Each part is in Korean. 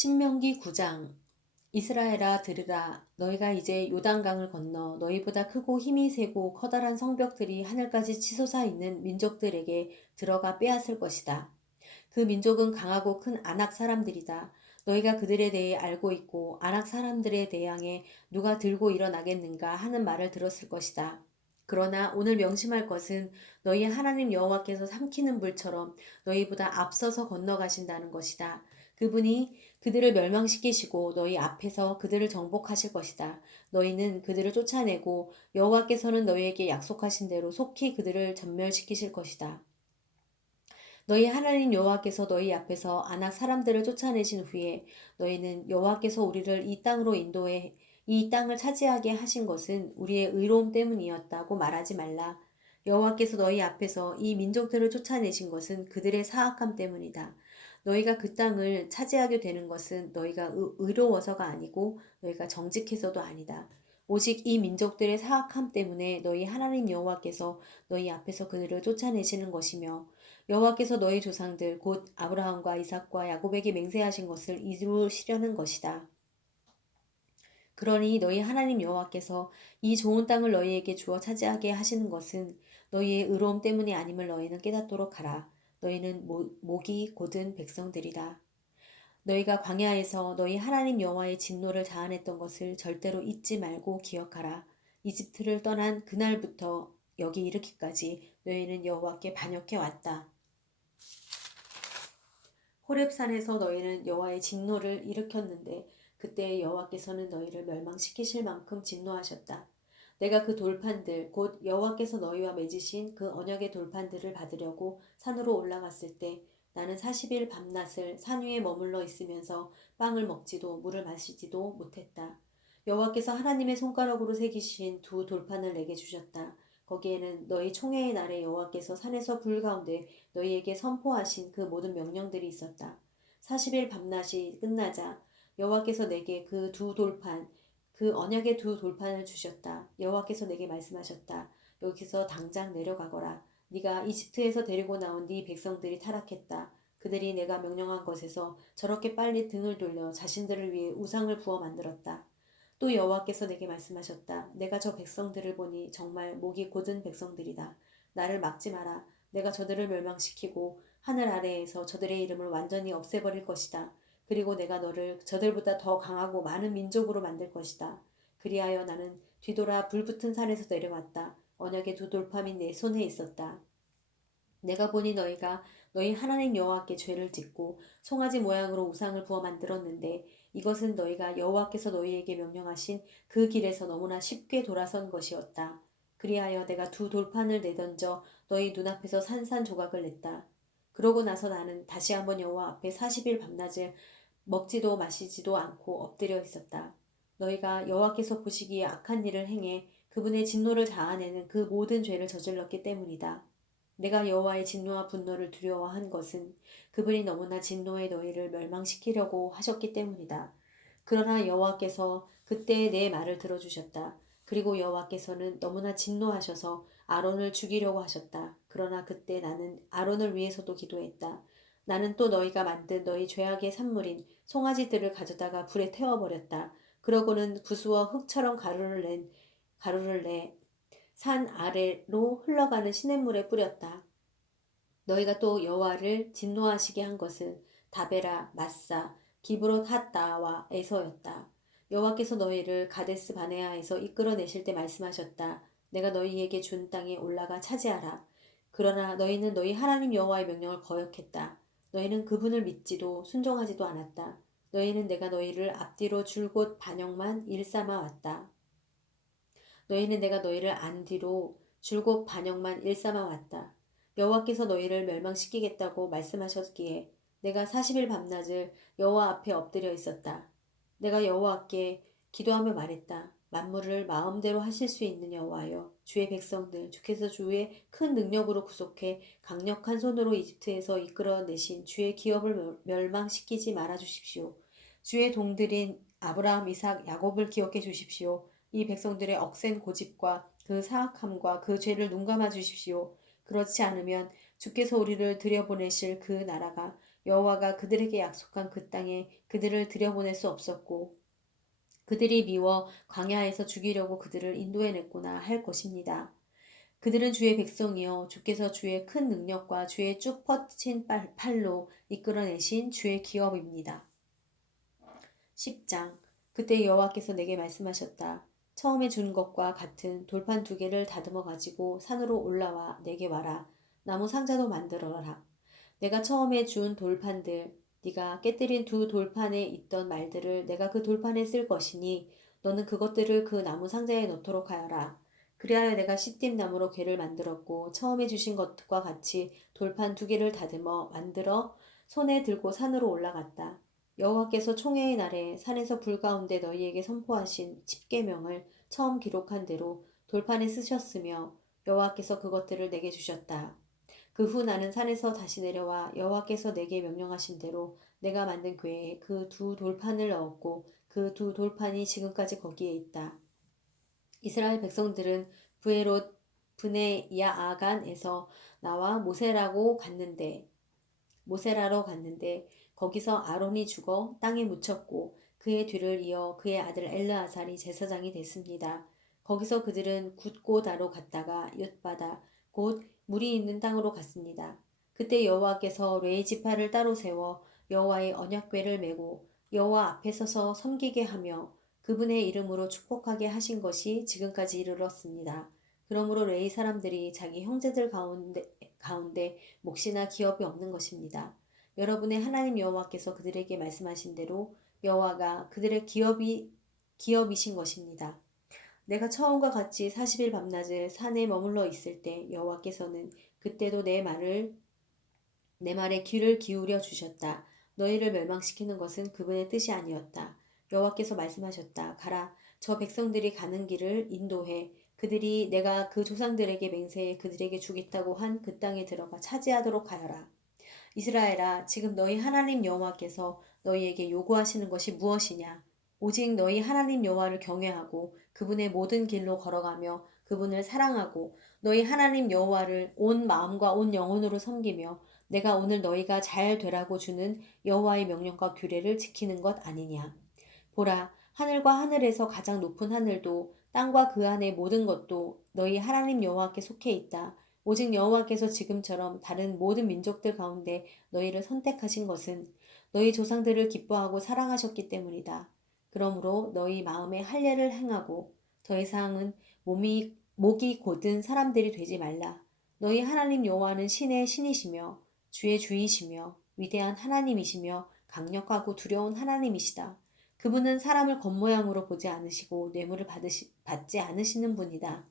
신명기 9장. 이스라엘아 들으라. 너희가 이제 요단강을 건너 너희보다 크고 힘이 세고 커다란 성벽들이 하늘까지 치솟아 있는 민족들에게 들어가 빼앗을 것이다. 그 민족은 강하고 큰 아낙 사람들이다. 너희가 그들에 대해 알고 있고 아낙 사람들에 대항해 누가 들고 일어나겠는가 하는 말을 들었을 것이다. 그러나 오늘 명심할 것은 너희 하나님 여호와께서 삼키는 불처럼 너희보다 앞서서 건너가신다는 것이다. 그분이 그들을 멸망시키시고 너희 앞에서 그들을 정복하실 것이다. 너희는 그들을 쫓아내고 여호와께서는 너희에게 약속하신 대로 속히 그들을 전멸시키실 것이다. 너희 하나님 여호와께서 너희 앞에서 아낙 사람들을 쫓아내신 후에 너희는 여호와께서 우리를 이 땅으로 인도해 이 땅을 차지하게 하신 것은 우리의 의로움 때문이었다고 말하지 말라. 여호와께서 너희 앞에서 이 민족들을 쫓아내신 것은 그들의 사악함 때문이다. 너희가 그 땅을 차지하게 되는 것은 너희가 의로워서가 아니고 너희가 정직해서도 아니다. 오직 이 민족들의 사악함 때문에 너희 하나님 여호와께서 너희 앞에서 그들을 쫓아내시는 것이며 여호와께서 너희 조상들 곧 아브라함과 이삭과 야곱에게 맹세하신 것을 이루시려는 것이다. 그러니 너희 하나님 여호와께서 이 좋은 땅을 너희에게 주어 차지하게 하시는 것은 너희의 의로움 때문이 아님을 너희는 깨닫도록 하라. 너희는 목이 곧은 백성들이라. 너희가 광야에서 너희 하나님 여호와의 진노를 자아냈던 것을 절대로 잊지 말고 기억하라. 이집트를 떠난 그날부터 여기 이르기까지 너희는 여호와께 반역해 왔다. 호렙산에서 너희는 여호와의 진노를 일으켰는데 그때 여호와께서는 너희를 멸망시키실 만큼 진노하셨다. 내가 그 돌판들 곧 여호와께서 너희와 맺으신 그 언약의 돌판들을 받으려고 산으로 올라갔을 때 나는 40일 밤낮을 산 위에 머물러 있으면서 빵을 먹지도 물을 마시지도 못했다. 여호와께서 하나님의 손가락으로 새기신 두 돌판을 내게 주셨다. 거기에는 너희 총회의 날에 여호와께서 산에서 불 가운데 너희에게 선포하신 그 모든 명령들이 있었다. 40일 밤낮이 끝나자 여호와께서 내게 그 두 돌판, 그 언약의 두 돌판을 주셨다. 여호와께서 내게 말씀하셨다. 여기서 당장 내려가거라. 네가 이집트에서 데리고 나온 네 백성들이 타락했다. 그들이 내가 명령한 것에서 저렇게 빨리 등을 돌려 자신들을 위해 우상을 부어 만들었다. 또 여호와께서 내게 말씀하셨다. 내가 저 백성들을 보니 정말 목이 곧은 백성들이다. 나를 막지 마라. 내가 저들을 멸망시키고 하늘 아래에서 저들의 이름을 완전히 없애버릴 것이다. 그리고 내가 너를 저들보다 더 강하고 많은 민족으로 만들 것이다. 그리하여 나는 뒤돌아 불붙은 산에서 내려왔다. 언약의 두 돌팜이 내 손에 있었다. 내가 보니 너희가 너희 하나님 여호와께 죄를 짓고 송아지 모양으로 우상을 부어 만들었는데 이것은 너희가 여호와께서 너희에게 명령하신 그 길에서 너무나 쉽게 돌아선 것이었다. 그리하여 내가 두 돌판을 내던져 너희 눈앞에서 산산조각을 냈다. 그러고 나서 나는 다시 한번 여호와 앞에 40일 밤낮을 먹지도 마시지도 않고 엎드려 있었다. 너희가 여호와께서 보시기에 악한 일을 행해 그분의 진노를 자아내는 그 모든 죄를 저질렀기 때문이다. 내가 여호와의 진노와 분노를 두려워한 것은 그분이 너무나 진노에 너희를 멸망시키려고 하셨기 때문이다. 그러나 여호와께서 그때 내 말을 들어주셨다. 그리고 여호와께서는 너무나 진노하셔서 아론을 죽이려고 하셨다. 그러나 그때 나는 아론을 위해서도 기도했다. 나는 또 너희가 만든 너희 죄악의 산물인 송아지들을 가져다가 불에 태워버렸다. 그러고는 부수어 흙처럼 가루를 내 산 아래로 흘러가는 시냇물에 뿌렸다. 너희가 또 여호와를 진노하시게 한 것은 다베라, 마사, 기브롯 핫다와 에서였다. 여호와께서 너희를 가데스 바네아에서 이끌어내실 때 말씀하셨다. 내가 너희에게 준 땅에 올라가 차지하라. 그러나 너희는 너희 하나님 여호와의 명령을 거역했다. 너희는 그분을 믿지도 순종하지도 않았다. 너희는 내가 너희를 앞뒤로 줄곧 반역만 일삼아 왔다. 너희는 내가 너희를 안 뒤로 줄곧 반역만 일삼아 왔다. 여호와께서 너희를 멸망시키겠다고 말씀하셨기에 내가 40일 밤낮을 여호와 앞에 엎드려 있었다. 내가 여호와께 기도하며 말했다. 만물을 마음대로 하실 수 있는 여호와여, 주의 백성들, 주께서 주의 큰 능력으로 구속해 강력한 손으로 이집트에서 이끌어내신 주의 기업을 멸망시키지 말아 주십시오. 주의 종들인 아브라함, 이삭, 야곱을 기억해 주십시오. 이 백성들의 억센 고집과 그 사악함과 그 죄를 눈감아 주십시오. 그렇지 않으면 주께서 우리를 들여보내실 그 나라가 여호와가 그들에게 약속한 그 땅에 그들을 들여보낼 수 없었고 그들이 미워 광야에서 죽이려고 그들을 인도해냈구나 할 것입니다. 그들은 주의 백성이요 주께서 주의 큰 능력과 주의 쭉 뻗친 팔로 이끌어내신 주의 기업입니다. 10장 그때 여호와께서 내게 말씀하셨다. 처음에 준 것과 같은 돌판 2개를 다듬어 가지고 산으로 올라와 내게 와라. 나무 상자도 만들어라. 내가 처음에 준 돌판들 네가 깨뜨린 2돌판에 있던 말들을 내가 그 돌판에 쓸 것이니 너는 그것들을 그 나무 상자에 넣도록 하여라. 그리하여 내가 시띠임 나무로 궤를 만들었고 처음에 주신 것과 같이 돌판 2개를 다듬어 만들어 손에 들고 산으로 올라갔다. 여호와께서 총회의 날에 산에서 불 가운데 너희에게 선포하신 십계명을 처음 기록한 대로 돌판에 쓰셨으며 여호와께서 그것들을 내게 주셨다. 그 후 나는 산에서 다시 내려와 여호와께서 내게 명령하신 대로 내가 만든 궤에 그 2돌판을 넣었고 그 2돌판이 지금까지 거기에 있다. 이스라엘 백성들은 브에롯 브네 야아간에서 나와 모세라로 갔는데 거기서 아론이 죽어 땅에 묻혔고 그의 뒤를 이어 그의 아들 엘르아살이 제사장이 됐습니다. 거기서 그들은 굿고다로 갔다가 윳바다 곧 물이 있는 땅으로 갔습니다. 그때 여호와께서 레위 지파를 따로 세워 여호와의 언약궤를 메고 여호와 앞에 서서 섬기게 하며 그분의 이름으로 축복하게 하신 것이 지금까지 이르렀습니다. 그러므로 레위 사람들이 자기 형제들 가운데 몫이나 기업이 없는 것입니다. 여러분의 하나님 여호와께서 그들에게 말씀하신 대로 여호와가 그들의 기업이신 것입니다. 내가 처음과 같이 40일 밤낮을 산에 머물러 있을 때 여호와께서는 그때도 내 말에 귀를 기울여 주셨다. 너희를 멸망시키는 것은 그분의 뜻이 아니었다. 여호와께서 말씀하셨다. 가라. 저 백성들이 가는 길을 인도해 그들이 내가 그 조상들에게 맹세해 그들에게 주겠다고 한 그 땅에 들어가 차지하도록 하여라. 이스라엘아, 지금 너희 하나님 여호와께서 너희에게 요구하시는 것이 무엇이냐? 오직 너희 하나님 여호와를 경외하고 그분의 모든 길로 걸어가며 그분을 사랑하고 너희 하나님 여호와를 온 마음과 온 영혼으로 섬기며 내가 오늘 너희가 잘 되라고 주는 여호와의 명령과 규례를 지키는 것 아니냐? 보라, 하늘과 하늘에서 가장 높은 하늘도 땅과 그 안의 모든 것도 너희 하나님 여호와께 속해 있다. 오직 여호와께서 지금처럼 다른 모든 민족들 가운데 너희를 선택하신 것은 너희 조상들을 기뻐하고 사랑하셨기 때문이다. 그러므로 너희 마음에 할례를 행하고 더 이상은 목이 곧은 사람들이 되지 말라. 너희 하나님 여호와는 신의 신이시며 주의 주이시며 위대한 하나님이시며 강력하고 두려운 하나님이시다. 그분은 사람을 겉모양으로 보지 않으시고 뇌물을 받지 않으시는 분이다.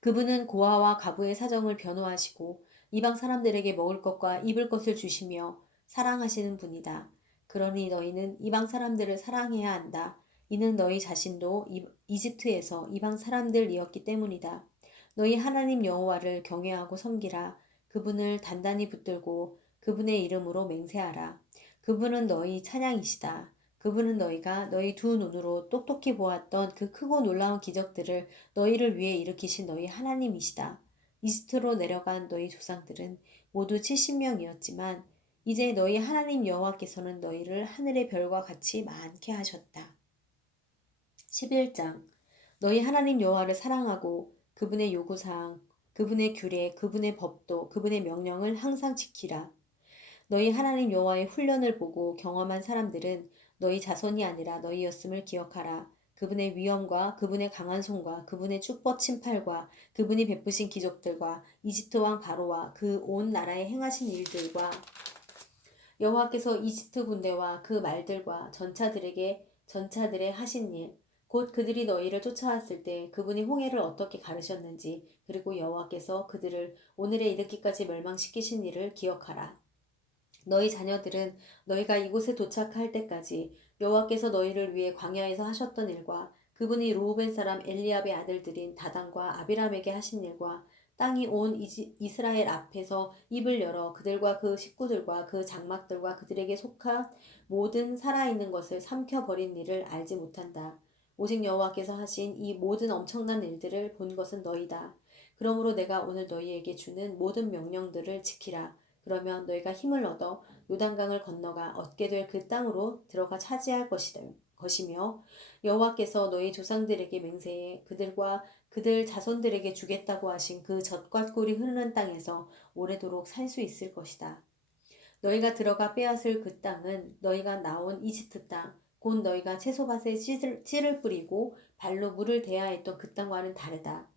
그분은 고아와 가부의 사정을 변호하시고 이방 사람들에게 먹을 것과 입을 것을 주시며 사랑하시는 분이다. 그러니 너희는 이방 사람들을 사랑해야 한다. 이는 너희 자신도 이집트에서 이방 사람들이었기 때문이다. 너희 하나님 여호와를 경외하고 섬기라. 그분을 단단히 붙들고 그분의 이름으로 맹세하라. 그분은 너희 찬양이시다. 그분은 너희가 너희 두 눈으로 똑똑히 보았던 그 크고 놀라운 기적들을 너희를 위해 일으키신 너희 하나님이시다. 이집트로 내려간 너희 조상들은 모두 70명이었지만 이제 너희 하나님 여호와께서는 너희를 하늘의 별과 같이 많게 하셨다. 11장 너희 하나님 여호와를 사랑하고 그분의 요구사항, 그분의 규례, 그분의 법도, 그분의 명령을 항상 지키라. 너희 하나님 여호와의 훈련을 보고 경험한 사람들은 너희 자손이 아니라 너희였음을 기억하라. 그분의 위엄과 그분의 강한 손과 그분의 쭉 뻗친 팔과 그분이 베푸신 기적들과 이집트 왕 바로와 그 온 나라에 행하신 일들과 여호와께서 이집트 군대와 그 말들과 전차들의 하신 일, 곧 그들이 너희를 쫓아왔을 때 그분이 홍해를 어떻게 가르셨는지, 그리고 여호와께서 그들을 오늘에 이르기까지 멸망시키신 일을 기억하라. 너희 자녀들은 너희가 이곳에 도착할 때까지 여호와께서 너희를 위해 광야에서 하셨던 일과 그분이 르우벤 사람 엘리압의 아들들인 다단과 아비람에게 하신 일과 땅이 온 이스라엘 앞에서 입을 열어 그들과 그 식구들과 그 장막들과 그들에게 속한 모든 살아있는 것을 삼켜버린 일을 알지 못한다. 오직 여호와께서 하신 이 모든 엄청난 일들을 본 것은 너희다. 그러므로 내가 오늘 너희에게 주는 모든 명령들을 지키라. 그러면 너희가 힘을 얻어 요단강을 건너가 얻게 될 그 땅으로 들어가 차지할 것이며 여호와께서 너희 조상들에게 맹세해 그들과 그들 자손들에게 주겠다고 하신 그 젖과 꿀이 흐르는 땅에서 오래도록 살 수 있을 것이다. 너희가 들어가 빼앗을 그 땅은 너희가 나온 이집트 땅, 곧 너희가 채소밭에 씨를 뿌리고 발로 물을 대야 했던 그 땅과는 다르다.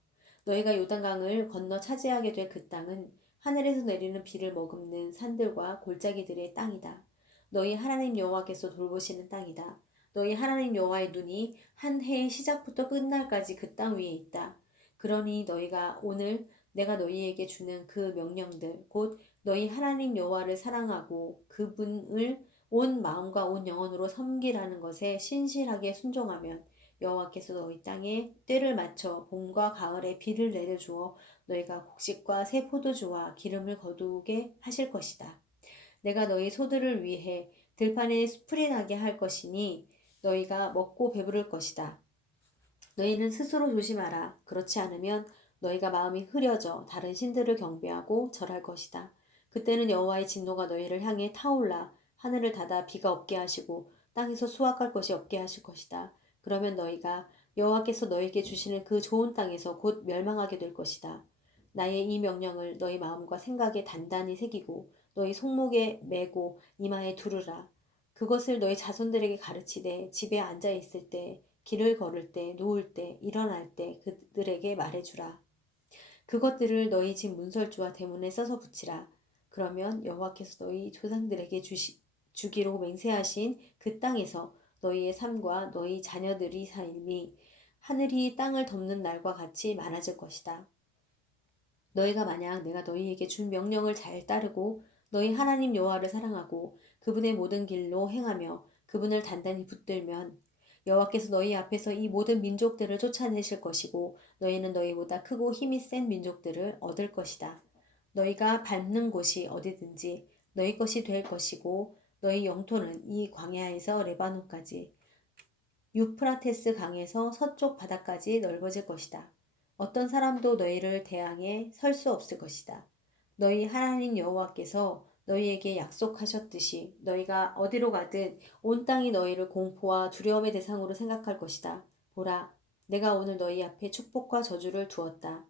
너희가 요단강을 건너 차지하게 될 그 땅은 하늘에서 내리는 비를 머금는 산들과 골짜기들의 땅이다. 너희 하나님 여호와께서 돌보시는 땅이다. 너희 하나님 여호와의 눈이 한 해의 시작부터 끝날까지 그 땅 위에 있다. 그러니 너희가 오늘 내가 너희에게 주는 그 명령들, 곧 너희 하나님 여호와를 사랑하고 그분을 온 마음과 온 영혼으로 섬기라는 것에 신실하게 순종하면 여호와께서 너희 땅에 때를 맞춰 봄과 가을에 비를 내려주어 너희가 곡식과 새 포도주와 기름을 거두게 하실 것이다. 내가 너희 소들을 위해 들판에 풀이 나게 할 것이니 너희가 먹고 배부를 것이다. 너희는 스스로 조심하라. 그렇지 않으면 너희가 마음이 흐려져 다른 신들을 경배하고 절할 것이다. 그때는 여호와의 진노가 너희를 향해 타올라 하늘을 닫아 비가 없게 하시고 땅에서 수확할 것이 없게 하실 것이다. 그러면 너희가 여호와께서 너희에게 주시는 그 좋은 땅에서 곧 멸망하게 될 것이다. 나의 이 명령을 너희 마음과 생각에 단단히 새기고 너희 손목에 메고 이마에 두르라. 그것을 너희 자손들에게 가르치되 집에 앉아 있을 때 길을 걸을 때, 누울 때, 일어날 때 그들에게 말해주라. 그것들을 너희 집 문설주와 대문에 써서 붙이라. 그러면 여호와께서 너희 조상들에게 주기로 맹세하신 그 땅에서 너희의 삶과 너희 자녀들의 삶이 하늘이 땅을 덮는 날과 같이 많아질 것이다. 너희가 만약 내가 너희에게 준 명령을 잘 따르고 너희 하나님 여호와를 사랑하고 그분의 모든 길로 행하며 그분을 단단히 붙들면 여호와께서 너희 앞에서 이 모든 민족들을 쫓아내실 것이고 너희는 너희보다 크고 힘이 센 민족들을 얻을 것이다. 너희가 밟는 곳이 어디든지 너희 것이 될 것이고 너희 영토는 이 광야에서 레바논까지 유프라테스 강에서 서쪽 바다까지 넓어질 것이다. 어떤 사람도 너희를 대항해 설 수 없을 것이다. 너희 하나님 여호와께서 너희에게 약속하셨듯이 너희가 어디로 가든 온 땅이 너희를 공포와 두려움의 대상으로 생각할 것이다. 보라, 내가 오늘 너희 앞에 축복과 저주를 두었다.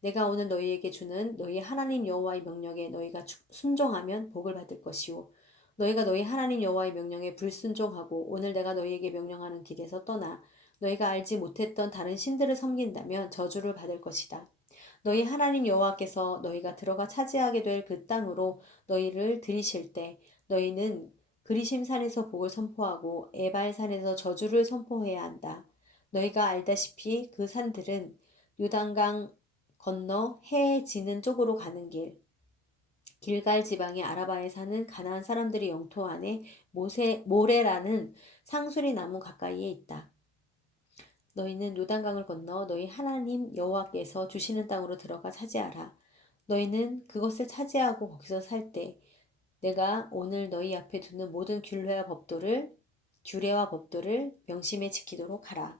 내가 오늘 너희에게 주는 너희 하나님 여호와의 명령에 너희가 순종하면 복을 받을 것이요. 너희가 너희 하나님 여호와의 명령에 불순종하고 오늘 내가 너희에게 명령하는 길에서 떠나 너희가 알지 못했던 다른 신들을 섬긴다면 저주를 받을 것이다. 너희 하나님 여호와께서 너희가 들어가 차지하게 될 그 땅으로 너희를 들이실 때 너희는 그리심 산에서 복을 선포하고 에발 산에서 저주를 선포해야 한다. 너희가 알다시피 그 산들은 요단강 건너 해 지는 쪽으로 가는 길갈 지방의 아라바에 사는 가나안 사람들의 영토 안에 모레라는 상수리 나무 가까이에 있다. 너희는 요단강을 건너 너희 하나님 여호와께서 주시는 땅으로 들어가 차지하라. 너희는 그것을 차지하고 거기서 살 때 내가 오늘 너희 앞에 두는 모든 규례와 법도를 명심해 지키도록 하라.